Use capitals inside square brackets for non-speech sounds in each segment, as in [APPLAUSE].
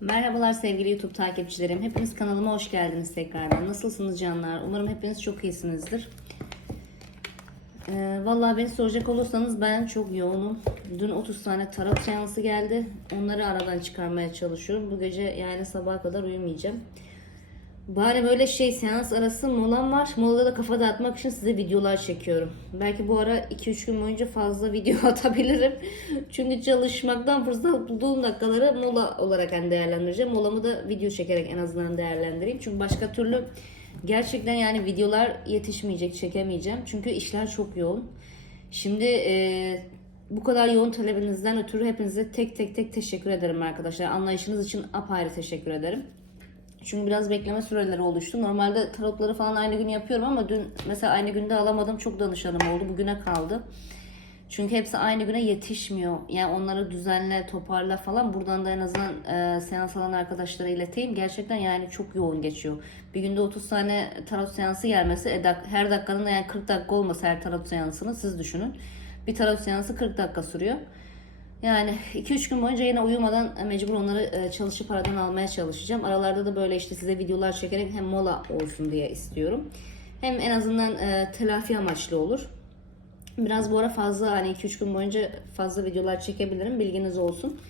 Merhabalar sevgili YouTube takipçilerim. Hepiniz kanalıma hoş geldiniz tekrardan. Nasılsınız canlar? Umarım hepiniz çok iyisinizdir. Ee, vallahi beni soracak olursanız ben çok yoğunum. Dün 30 tane tarot seansı geldi. Onları aradan çıkarmaya çalışıyorum. Bu gece yani sabaha kadar uyumayacağım. Bari böyle şey seans arası molam var. Molada da kafa dağıtmak için size videolar çekiyorum. Belki bu ara 2-3 gün boyunca fazla video [LAUGHS] atabilirim. Çünkü çalışmaktan fırsat bulduğum dakikaları mola olarak hani değerlendireceğim. Molamı da video çekerek en azından değerlendireyim. Çünkü başka türlü gerçekten yani videolar yetişmeyecek, çekemeyeceğim. Çünkü işler çok yoğun. Şimdi e, bu kadar yoğun talebinizden ötürü hepinize tek tek tek teşekkür ederim arkadaşlar. Anlayışınız için apayrı teşekkür ederim. Çünkü biraz bekleme süreleri oluştu. Normalde tarotları falan aynı gün yapıyorum ama dün mesela aynı günde alamadım. Çok danışanım oldu. Bugüne kaldı. Çünkü hepsi aynı güne yetişmiyor. Yani onları düzenle, toparla falan. Buradan da en azından e, seans alan arkadaşlara ileteyim. Gerçekten yani çok yoğun geçiyor. Bir günde 30 tane tarot seansı gelmesi, e, dak- her dakikanın da yani 40 dakika olmasa her tarot seansını siz düşünün. Bir tarot seansı 40 dakika sürüyor. Yani 2-3 gün boyunca yine uyumadan mecbur onları e, çalışıp aradan almaya çalışacağım. Aralarda da böyle işte size videolar çekerek hem mola olsun diye istiyorum. Hem en azından e, telafi amaçlı olur. Biraz bu ara fazla hani 2-3 gün boyunca fazla videolar çekebilirim. Bilginiz olsun.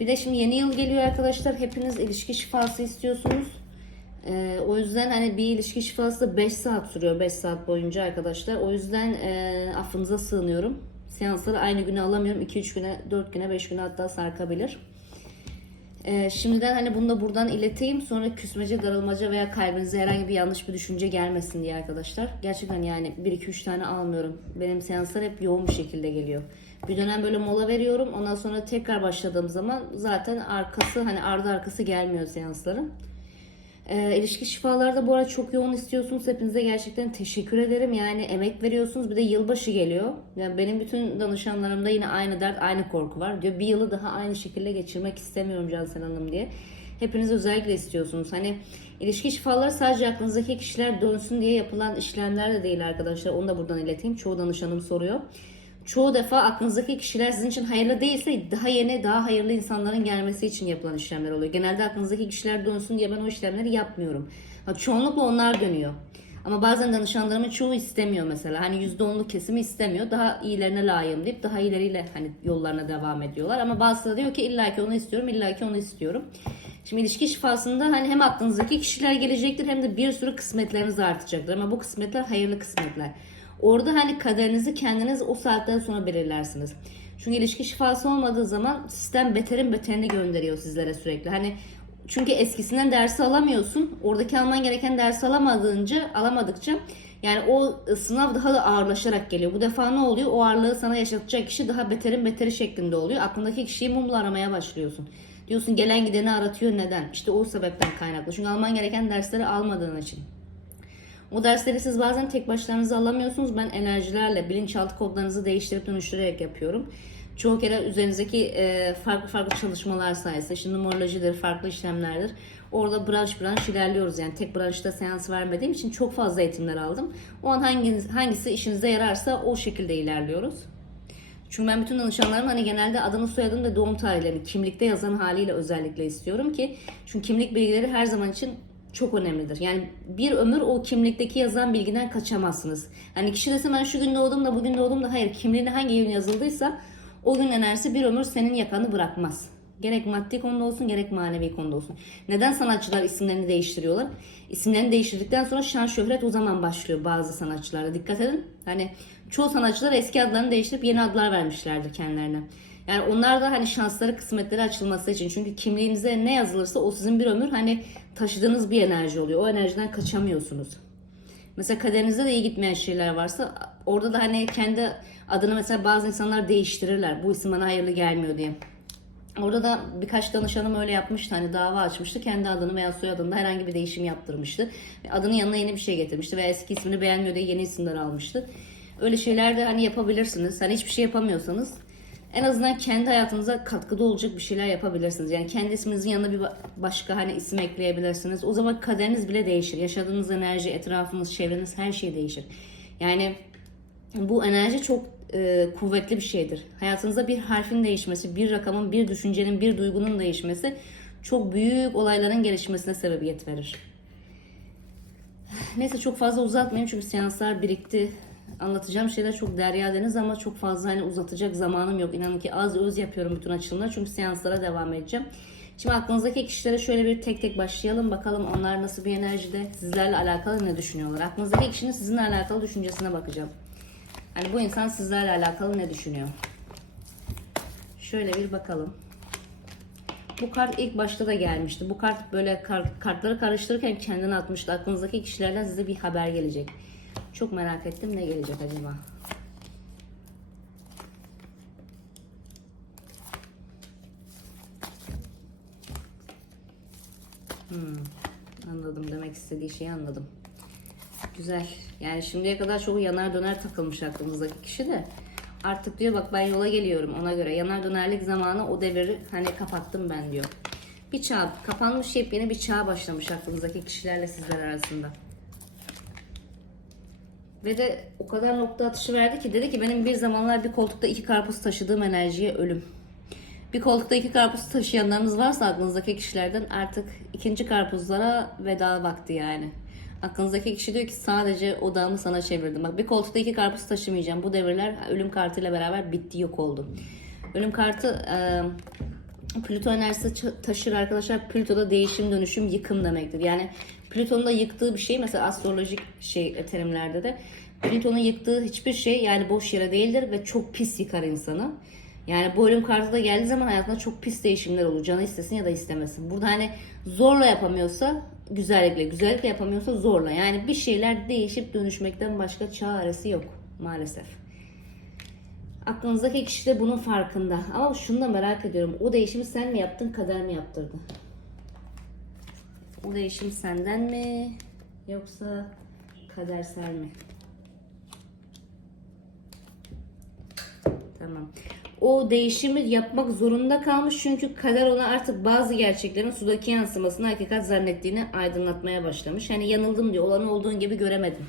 Bir de şimdi yeni yıl geliyor arkadaşlar. Hepiniz ilişki şifası istiyorsunuz. Ee, o yüzden hani bir ilişki şifası da 5 saat sürüyor 5 saat boyunca arkadaşlar. O yüzden e, affınıza sığınıyorum. Seansları aynı güne alamıyorum. 2-3 güne, 4 güne, 5 güne hatta sarkabilir. Ee, şimdiden hani bunu da buradan ileteyim. Sonra küsmece, darılmaca veya kalbinize herhangi bir yanlış bir düşünce gelmesin diye arkadaşlar. Gerçekten yani 1-2-3 tane almıyorum. Benim seanslar hep yoğun bir şekilde geliyor. Bir dönem böyle mola veriyorum. Ondan sonra tekrar başladığım zaman zaten arkası hani ardı arkası gelmiyor seansların. E, ilişki şifalarda bu arada çok yoğun istiyorsunuz. Hepinize gerçekten teşekkür ederim. Yani emek veriyorsunuz. Bir de yılbaşı geliyor. Yani benim bütün danışanlarımda yine aynı dert, aynı korku var. Diyor bir yılı daha aynı şekilde geçirmek istemiyorum Cansel Hanım diye. Hepiniz özellikle istiyorsunuz. Hani ilişki şifaları sadece aklınızdaki kişiler dönsün diye yapılan işlemler de değil arkadaşlar. Onu da buradan ileteyim. Çoğu danışanım soruyor çoğu defa aklınızdaki kişiler sizin için hayırlı değilse daha yeni, daha hayırlı insanların gelmesi için yapılan işlemler oluyor. Genelde aklınızdaki kişiler dönsün diye ben o işlemleri yapmıyorum. Ha, çoğunlukla onlar dönüyor. Ama bazen danışanlarımın çoğu istemiyor mesela. Hani %10'luk kesimi istemiyor. Daha iyilerine layığım deyip daha ileriyle hani yollarına devam ediyorlar. Ama bazıları diyor ki illaki onu istiyorum, illaki onu istiyorum. Şimdi ilişki şifasında hani hem aklınızdaki kişiler gelecektir hem de bir sürü kısmetleriniz artacaktır. Ama bu kısmetler hayırlı kısmetler. Orada hani kaderinizi kendiniz o saatten sonra belirlersiniz. Çünkü ilişki şifası olmadığı zaman sistem beterin beterini gönderiyor sizlere sürekli. Hani çünkü eskisinden dersi alamıyorsun. Oradaki alman gereken dersi alamadığınca, alamadıkça yani o sınav daha da ağırlaşarak geliyor. Bu defa ne oluyor? O ağırlığı sana yaşatacak kişi daha beterin beteri şeklinde oluyor. Aklındaki kişiyi mumla aramaya başlıyorsun. Diyorsun gelen gideni aratıyor neden? İşte o sebepten kaynaklı. Çünkü alman gereken dersleri almadığın için. O dersleri siz bazen tek başlarınıza alamıyorsunuz. Ben enerjilerle bilinçaltı kodlarınızı değiştirip dönüştürerek yapıyorum. Çoğu kere üzerinizdeki e, farklı farklı çalışmalar sayesinde, işte numerolojidir, farklı işlemlerdir. Orada branş branş ilerliyoruz. Yani tek branşta seans vermediğim için çok fazla eğitimler aldım. O an hanginiz, hangisi işinize yararsa o şekilde ilerliyoruz. Çünkü ben bütün danışanlarım hani genelde adını soyadını ve doğum tarihlerini kimlikte yazan haliyle özellikle istiyorum ki çünkü kimlik bilgileri her zaman için çok önemlidir. Yani bir ömür o kimlikteki yazan bilgiden kaçamazsınız. Hani kişi dese ben şu gün doğdum da bugün doğdum da hayır kimliğine hangi gün yazıldıysa o gün enerjisi bir ömür senin yakanı bırakmaz. Gerek maddi konuda olsun gerek manevi konuda olsun. Neden sanatçılar isimlerini değiştiriyorlar? İsimlerini değiştirdikten sonra şan şöhret o zaman başlıyor bazı sanatçılarda. Dikkat edin. Hani çoğu sanatçılar eski adlarını değiştirip yeni adlar vermişlerdir kendilerine. Yani onlar da hani şansları, kısmetleri açılması için. Çünkü kimliğinize ne yazılırsa o sizin bir ömür hani taşıdığınız bir enerji oluyor. O enerjiden kaçamıyorsunuz. Mesela kaderinizde de iyi gitmeyen şeyler varsa orada da hani kendi adını mesela bazı insanlar değiştirirler. Bu isim bana hayırlı gelmiyor diye. Orada da birkaç danışanım öyle yapmıştı. Hani dava açmıştı. Kendi adını veya soyadında herhangi bir değişim yaptırmıştı. Adının yanına yeni bir şey getirmişti. Veya eski ismini beğenmiyor diye yeni isimler almıştı. Öyle şeyler de hani yapabilirsiniz. Hani hiçbir şey yapamıyorsanız en azından kendi hayatınıza katkıda olacak bir şeyler yapabilirsiniz. Yani kendi isminizin yanına bir başka hani isim ekleyebilirsiniz. O zaman kaderiniz bile değişir. Yaşadığınız enerji, etrafınız, çevreniz her şey değişir. Yani bu enerji çok e, kuvvetli bir şeydir. Hayatınızda bir harfin değişmesi, bir rakamın, bir düşüncenin, bir duygunun değişmesi çok büyük olayların gelişmesine sebebiyet verir. Neyse çok fazla uzatmayayım çünkü seanslar birikti. Anlatacağım şeyler çok derya deniz ama çok fazla hani uzatacak zamanım yok. İnanın ki az öz yapıyorum bütün açılımları çünkü seanslara devam edeceğim. Şimdi aklınızdaki kişilere şöyle bir tek tek başlayalım. Bakalım onlar nasıl bir enerjide, sizlerle alakalı ne düşünüyorlar. Aklınızdaki kişinin sizinle alakalı düşüncesine bakacağım. Hani bu insan sizlerle alakalı ne düşünüyor? Şöyle bir bakalım. Bu kart ilk başta da gelmişti. Bu kart böyle kar- kartları karıştırırken kendini atmıştı. Aklınızdaki kişilerden size bir haber gelecek. Çok merak ettim ne gelecek acaba? Hmm, anladım demek istediği şeyi anladım. Güzel. Yani şimdiye kadar çok yanar döner takılmış aklımızdaki kişi de. Artık diyor bak ben yola geliyorum ona göre. Yanar dönerlik zamanı o devri hani kapattım ben diyor. Bir çağ, kapanmış yepyeni bir çağ başlamış aklımızdaki kişilerle sizler arasında. Ve de o kadar nokta atışı verdi ki dedi ki benim bir zamanlar bir koltukta iki karpuz taşıdığım enerjiye ölüm. Bir koltukta iki karpuz taşıyanlarınız varsa aklınızdaki kişilerden artık ikinci karpuzlara veda vakti yani. Aklınızdaki kişi diyor ki sadece odağımı sana çevirdim. Bak bir koltukta iki karpuz taşımayacağım. Bu devirler ölüm kartıyla beraber bitti yok oldu. Ölüm kartı Plüto enerjisi taşır arkadaşlar. Plüto'da değişim, dönüşüm, yıkım demektir. Yani Plüton'un da yıktığı bir şey mesela astrolojik şey terimlerde de Plüton'un yıktığı hiçbir şey yani boş yere değildir ve çok pis yıkar insanı. Yani bu ölüm kartı da geldiği zaman hayatında çok pis değişimler olur. Canı istesin ya da istemesin. Burada hani zorla yapamıyorsa güzellikle, güzellikle yapamıyorsa zorla. Yani bir şeyler değişip dönüşmekten başka çaresi yok maalesef. Aklınızdaki kişi de bunun farkında. Ama şunu da merak ediyorum. O değişimi sen mi yaptın, kader mi yaptırdı? O değişim senden mi? Yoksa kadersel mi? Tamam. O değişimi yapmak zorunda kalmış çünkü kader ona artık bazı gerçeklerin sudaki yansımasını hakikat zannettiğini aydınlatmaya başlamış. Yani yanıldım diyor. Olanı olduğun gibi göremedim.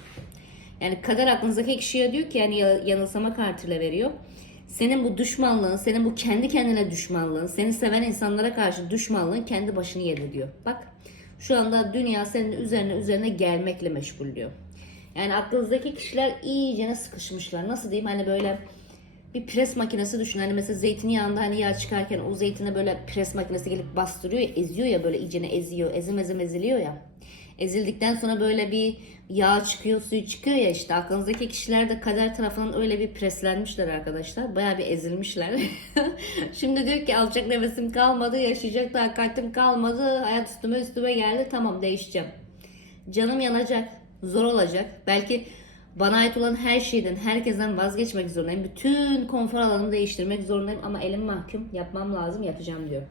Yani kader aklınızdaki kişiye diyor ki yani ya- yanılsama kartıyla veriyor. Senin bu düşmanlığın, senin bu kendi kendine düşmanlığın, seni seven insanlara karşı düşmanlığın kendi başını yedi diyor. Bak şu anda dünya senin üzerine üzerine gelmekle meşgul diyor. Yani aklınızdaki kişiler iyicene sıkışmışlar. Nasıl diyeyim hani böyle bir pres makinesi düşün. Hani mesela zeytinyağında hani yağ çıkarken o zeytine böyle pres makinesi gelip bastırıyor ya, eziyor ya böyle iyicene eziyor. Ezim ezim eziliyor ya. Ezildikten sonra böyle bir yağ çıkıyor, suyu çıkıyor ya işte aklınızdaki kişiler de kader tarafından öyle bir preslenmişler arkadaşlar. Bayağı bir ezilmişler. [LAUGHS] Şimdi diyor ki alacak nefesim kalmadı, yaşayacak takatim kalmadı, hayat üstüme üstüme geldi. Tamam değişeceğim. Canım yanacak, zor olacak. Belki bana ait olan her şeyden, herkesten vazgeçmek zorundayım. Bütün konfor alanımı değiştirmek zorundayım ama elim mahkum. Yapmam lazım, yapacağım diyor.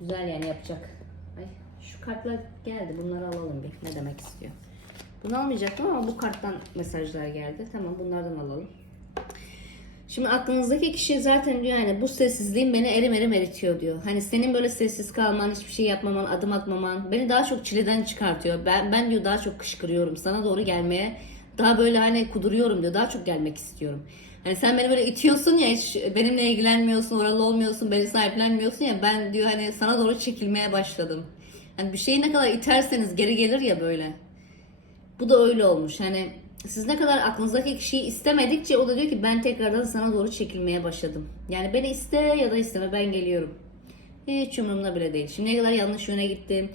Güzel yani yapacak. Ay şu kartlar geldi. Bunları alalım bir. Ne demek istiyor? Bunu almayacaktım ama bu karttan mesajlar geldi. Tamam bunlardan alalım. Şimdi aklınızdaki kişi zaten diyor yani bu sessizliğin beni erim erim eritiyor diyor. Hani senin böyle sessiz kalman, hiçbir şey yapmaman, adım atmaman beni daha çok çileden çıkartıyor. Ben, ben diyor daha çok kışkırıyorum. Sana doğru gelmeye daha böyle hani kuduruyorum diyor. Daha çok gelmek istiyorum. Hani sen beni böyle itiyorsun ya hiç benimle ilgilenmiyorsun, oralı olmuyorsun, beni sahiplenmiyorsun ya ben diyor hani sana doğru çekilmeye başladım. Hani bir şeyi ne kadar iterseniz geri gelir ya böyle. Bu da öyle olmuş. Hani siz ne kadar aklınızdaki kişiyi istemedikçe o da diyor ki ben tekrardan sana doğru çekilmeye başladım. Yani beni iste ya da isteme ben geliyorum. Hiç umurumda bile değil. Şimdiye kadar yanlış yöne gittim.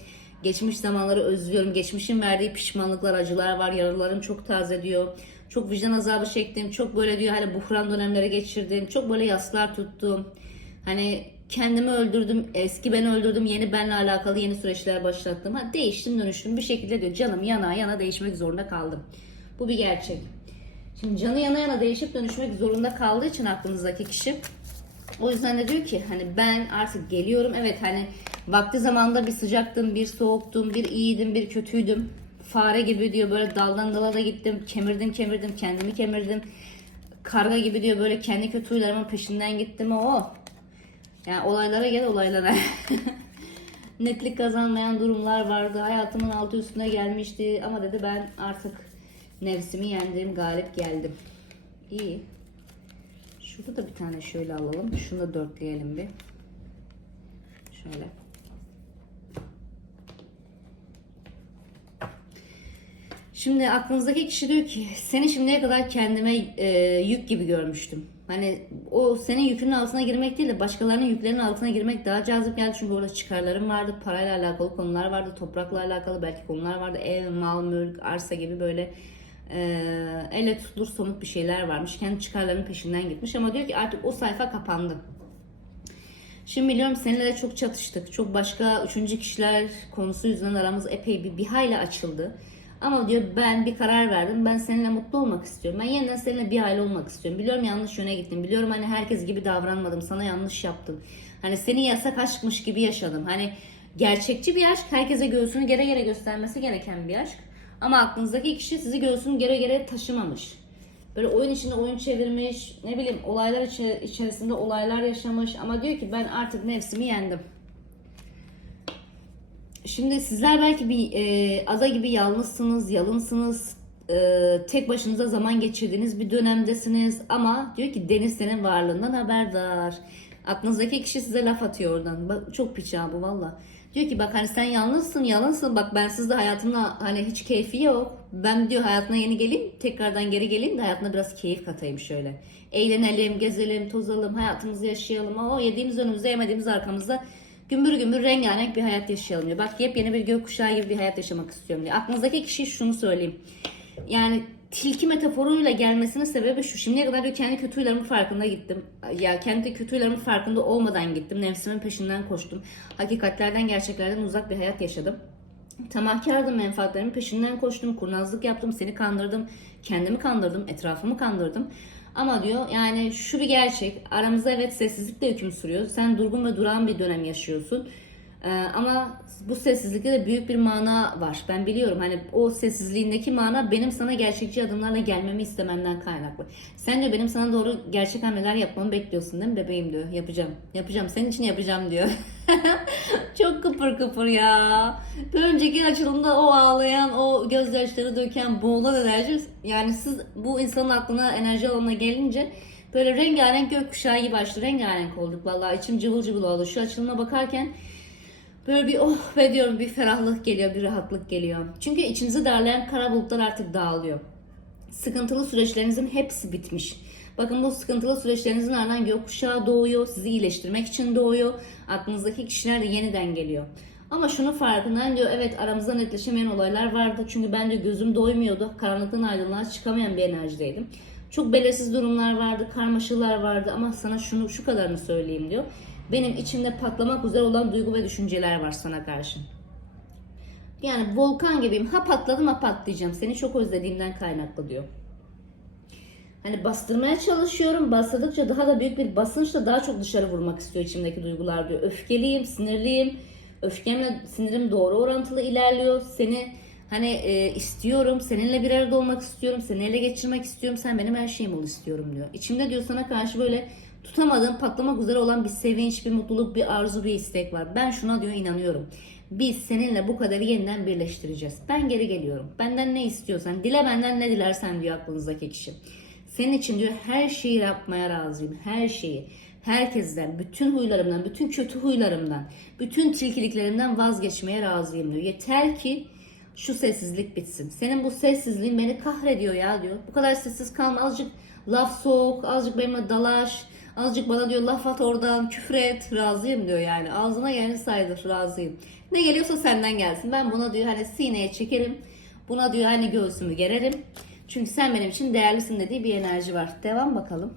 Geçmiş zamanları özlüyorum. Geçmişin verdiği pişmanlıklar, acılar var. Yaralarım çok taze diyor. Çok vicdan azabı çektim. Çok böyle diyor hani buhran dönemleri geçirdim. Çok böyle yaslar tuttum. Hani kendimi öldürdüm. Eski beni öldürdüm. Yeni benle alakalı yeni süreçler başlattım. Ha, değiştim dönüştüm bir şekilde diyor. Canım yana yana değişmek zorunda kaldım. Bu bir gerçek. Şimdi canı yana yana değişip dönüşmek zorunda kaldığı için aklınızdaki kişi o yüzden de diyor ki hani ben artık geliyorum. Evet hani vakti zamanda bir sıcaktım, bir soğuktum, bir iyiydim, bir kötüydüm. Fare gibi diyor böyle daldan dala da gittim. Kemirdim kemirdim, kendimi kemirdim. Karga gibi diyor böyle kendi kötü huylarımın peşinden gittim. O. Yani olaylara gel olaylara. [LAUGHS] Netlik kazanmayan durumlar vardı. Hayatımın altı üstüne gelmişti. Ama dedi ben artık nefsimi yendim. Galip geldim. İyi. Şurada da bir tane şöyle alalım. Şunu da dörtleyelim bir. Şöyle. Şimdi aklınızdaki kişi diyor ki seni şimdiye kadar kendime e, yük gibi görmüştüm. Hani o senin yükünün altına girmek değil de başkalarının yüklerinin altına girmek daha cazip geldi. Çünkü orada çıkarlarım vardı, parayla alakalı konular vardı, toprakla alakalı belki konular vardı. Ev, mal, mülk, arsa gibi böyle e, elle tutulur somut bir şeyler varmış. Kendi çıkarlarının peşinden gitmiş ama diyor ki artık o sayfa kapandı. Şimdi biliyorum seninle de çok çatıştık. Çok başka üçüncü kişiler konusu yüzünden aramız epey bir bir hayli açıldı. Ama diyor ben bir karar verdim. Ben seninle mutlu olmak istiyorum. Ben yeniden seninle bir aile olmak istiyorum. Biliyorum yanlış yöne gittim. Biliyorum hani herkes gibi davranmadım. Sana yanlış yaptım. Hani seni yasak aşkmış gibi yaşadım. Hani gerçekçi bir aşk. Herkese göğsünü gere gere göstermesi gereken bir aşk. Ama aklınızdaki kişi sizi göğsünü gere gere taşımamış. Böyle oyun içinde oyun çevirmiş, ne bileyim olaylar içe- içerisinde olaylar yaşamış ama diyor ki ben artık nefsimi yendim. Şimdi sizler belki bir e, ada gibi yalnızsınız, yalınsınız, e, tek başınıza zaman geçirdiğiniz bir dönemdesiniz ama diyor ki deniz senin varlığından haberdar. Aklınızdaki kişi size laf atıyor oradan. Bak çok piç bu valla. Diyor ki bak hani sen yalnızsın, yalınsın. Bak ben sizde hayatımda hani hiç keyfi yok. Ben diyor hayatına yeni geleyim, tekrardan geri geleyim de hayatına biraz keyif katayım şöyle. Eğlenelim, gezelim, tozalım, hayatımızı yaşayalım. O yediğimiz önümüzde, yemediğimiz arkamızda gümbür gümbür rengarenk bir hayat yaşayalım diyor. Bak yepyeni bir gökkuşağı gibi bir hayat yaşamak istiyorum diyor. Aklınızdaki kişi şunu söyleyeyim. Yani tilki metaforuyla gelmesinin sebebi şu. Şimdiye kadar diyor kendi kötü huylarımın farkında gittim. Ya kendi kötü huylarımın farkında olmadan gittim. Nefsimin peşinden koştum. Hakikatlerden, gerçeklerden uzak bir hayat yaşadım. Tamahkardım, menfaatlerimin peşinden koştum, kurnazlık yaptım, seni kandırdım, kendimi kandırdım, etrafımı kandırdım. Ama diyor yani şu bir gerçek, aramızda evet sessizlik de hüküm sürüyor. Sen durgun ve durağan bir dönem yaşıyorsun. Ee, ama bu sessizlikte de büyük bir mana var. Ben biliyorum hani o sessizliğindeki mana benim sana gerçekçi adımlarla gelmemi istemenden kaynaklı. Sen diyor benim sana doğru gerçek hamleler yapmamı bekliyorsun değil mi bebeğim diyor. Yapacağım. Yapacağım. Senin için yapacağım diyor. [LAUGHS] Çok kıpır kıpır ya. Bir önceki açılımda o ağlayan, o gözyaşları döken, boğulan enerji. Yani siz bu insanın aklına enerji alanına gelince böyle rengarenk gökkuşağı gibi açtı. Rengarenk olduk vallahi. içim cıvıl cıvıl oldu. Şu açılıma bakarken Böyle bir oh be diyorum bir ferahlık geliyor, bir rahatlık geliyor. Çünkü içinizi darlayan kara bulutlar artık dağılıyor. Sıkıntılı süreçlerinizin hepsi bitmiş. Bakın bu sıkıntılı süreçlerinizin ardından gökkuşağı doğuyor, sizi iyileştirmek için doğuyor. Aklınızdaki kişiler de yeniden geliyor. Ama şunu farkındayım diyor, evet aramızda netleşemeyen olaylar vardı. Çünkü bence gözüm doymuyordu. Karanlıktan aydınlığa çıkamayan bir enerjideydim. Çok belirsiz durumlar vardı, karmaşalar vardı ama sana şunu şu kadarını söyleyeyim diyor. Benim içimde patlamak üzere olan duygu ve düşünceler var sana karşı. Yani volkan gibiyim. Ha patladım ha patlayacağım. Seni çok özlediğimden kaynaklı diyor. Hani bastırmaya çalışıyorum. Bastırdıkça daha da büyük bir basınçla daha çok dışarı vurmak istiyor içimdeki duygular diyor. Öfkeliyim, sinirliyim. Öfkemle sinirim doğru orantılı ilerliyor. Seni hani e, istiyorum. Seninle bir arada olmak istiyorum. Seni ele geçirmek istiyorum. Sen benim her şeyim ol istiyorum diyor. İçimde diyor sana karşı böyle tutamadığım, patlamak üzere olan bir sevinç, bir mutluluk, bir arzu, bir istek var. Ben şuna diyor inanıyorum. Biz seninle bu kadarı yeniden birleştireceğiz. Ben geri geliyorum. Benden ne istiyorsan, dile benden ne dilersen diyor aklınızdaki kişi. Senin için diyor her şeyi yapmaya razıyım. Her şeyi. Herkesten, bütün huylarımdan, bütün kötü huylarımdan, bütün tilkiliklerimden vazgeçmeye razıyım diyor. Yeter ki şu sessizlik bitsin. Senin bu sessizliğin beni kahrediyor ya diyor. Bu kadar sessiz kalma. Azıcık laf sok, azıcık benimle dalaş. Azıcık bana diyor laf at oradan, küfür et, razıyım diyor yani. Ağzına geleni saydır, razıyım. Ne geliyorsa senden gelsin. Ben buna diyor hani sineye çekerim. Buna diyor hani göğsümü gererim. Çünkü sen benim için değerlisin dediği bir enerji var. Devam bakalım.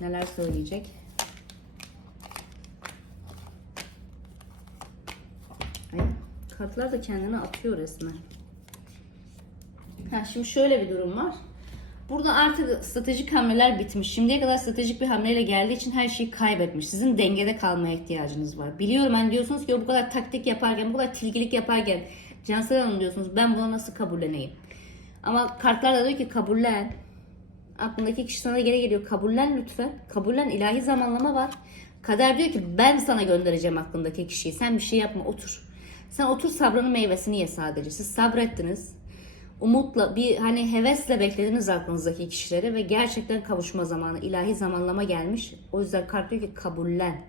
Neler söyleyecek? Kartlar da kendini atıyor resmen. Ha, şimdi şöyle bir durum var. Burada artık stratejik hamleler bitmiş. Şimdiye kadar stratejik bir hamleyle geldiği için her şeyi kaybetmiş. Sizin dengede kalmaya ihtiyacınız var. Biliyorum hani diyorsunuz ki bu kadar taktik yaparken, bu kadar tilkilik yaparken Cansel Hanım diyorsunuz ben bunu nasıl kabulleneyim? Ama kartlar da diyor ki kabullen. Aklındaki kişi sana geri geliyor. Kabullen lütfen. Kabullen ilahi zamanlama var. Kader diyor ki ben sana göndereceğim aklındaki kişiyi. Sen bir şey yapma otur. Sen otur sabrının meyvesini ye sadece. Siz sabrettiniz umutla bir hani hevesle beklediniz aklınızdaki kişileri ve gerçekten kavuşma zamanı ilahi zamanlama gelmiş. O yüzden kart diyor ki kabullen.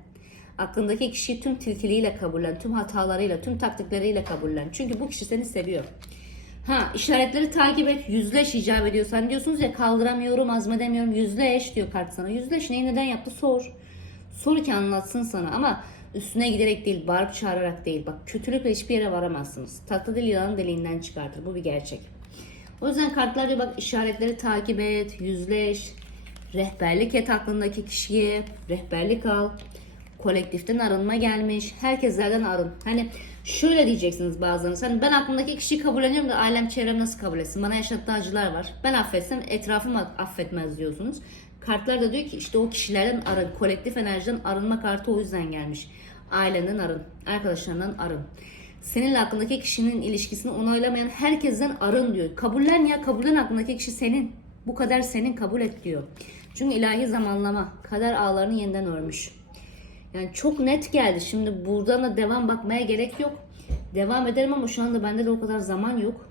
Aklındaki kişiyi tüm tilkiliğiyle kabullen, tüm hatalarıyla, tüm taktikleriyle kabullen. Çünkü bu kişi seni seviyor. Ha işaretleri takip et. Yüzleş icap ediyorsan diyorsunuz ya kaldıramıyorum, azmedemiyorum. Yüzleş diyor kart sana. Yüzleş neyi neden yaptı sor. Sor ki anlatsın sana ama üstüne giderek değil, bağırıp çağırarak değil. Bak kötülükle hiçbir yere varamazsınız. Tatlı dil yılanın deliğinden çıkartır. Bu bir gerçek. O yüzden kartlar diyor bak işaretleri takip et, yüzleş, rehberlik et aklındaki kişiye, rehberlik al. Kolektiften arınma gelmiş. Herkeslerden arın. Hani şöyle diyeceksiniz bazılarınız. Hani ben aklımdaki kişiyi kabulleniyorum da ailem çevrem nasıl kabul etsin? Bana yaşattığı acılar var. Ben affetsem etrafım affetmez diyorsunuz. Kartlar da diyor ki işte o kişilerden arın. Kolektif enerjiden arınma kartı o yüzden gelmiş. Ailenden arın. Arkadaşlarından arın. Seninle aklındaki kişinin ilişkisini onaylamayan herkesten arın diyor. Kabullen ya kabullen aklındaki kişi senin. Bu kadar senin kabul et diyor. Çünkü ilahi zamanlama kader ağlarını yeniden örmüş. Yani çok net geldi. Şimdi buradan da devam bakmaya gerek yok. Devam ederim ama şu anda bende de o kadar zaman yok.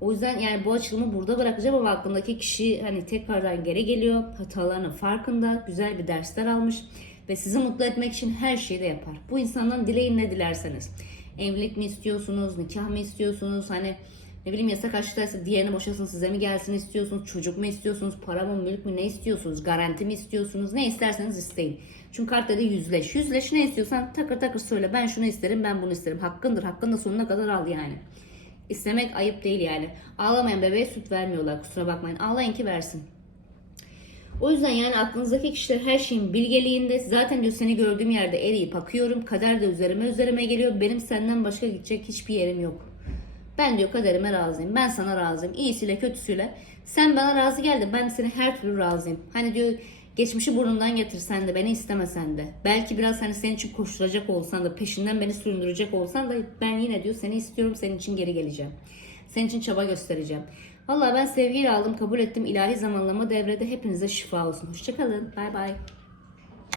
O yüzden yani bu açılımı burada bırakacağım ama aklındaki kişi hani tekrardan geri geliyor. Hatalarının farkında. Güzel bir dersler almış. Ve sizi mutlu etmek için her şeyi de yapar. Bu insandan dileyin ne dilerseniz. Evlilik mi istiyorsunuz? Nikah mı istiyorsunuz? Hani ne bileyim yasak aşktaysa diğerini boşasın size mi gelsin istiyorsunuz? Çocuk mu istiyorsunuz? Para mı mülk mü ne istiyorsunuz? Garanti mi istiyorsunuz? Ne isterseniz isteyin. Çünkü kart dedi yüzleş. Yüzleş ne istiyorsan takır takır söyle. Ben şunu isterim ben bunu isterim. Hakkındır. Hakkını da sonuna kadar al yani. İstemek ayıp değil yani. Ağlamayan bebeğe süt vermiyorlar kusura bakmayın. Ağlayın ki versin. O yüzden yani aklınızdaki kişiler her şeyin bilgeliğinde. Zaten diyor seni gördüğüm yerde eriyip akıyorum. Kader de üzerime üzerime geliyor. Benim senden başka gidecek hiçbir yerim yok. Ben diyor kaderime razıyım. Ben sana razıyım. İyisiyle kötüsüyle. Sen bana razı geldin. Ben seni her türlü razıyım. Hani diyor geçmişi burnundan getirsen de beni istemesen de. Belki biraz hani senin için koşturacak olsan da peşinden beni süründürecek olsan da ben yine diyor seni istiyorum senin için geri geleceğim. Senin için çaba göstereceğim. Vallahi ben sevgiyle aldım kabul ettim. İlahi zamanlama devrede hepinize şifa olsun. Hoşçakalın. Bay bay.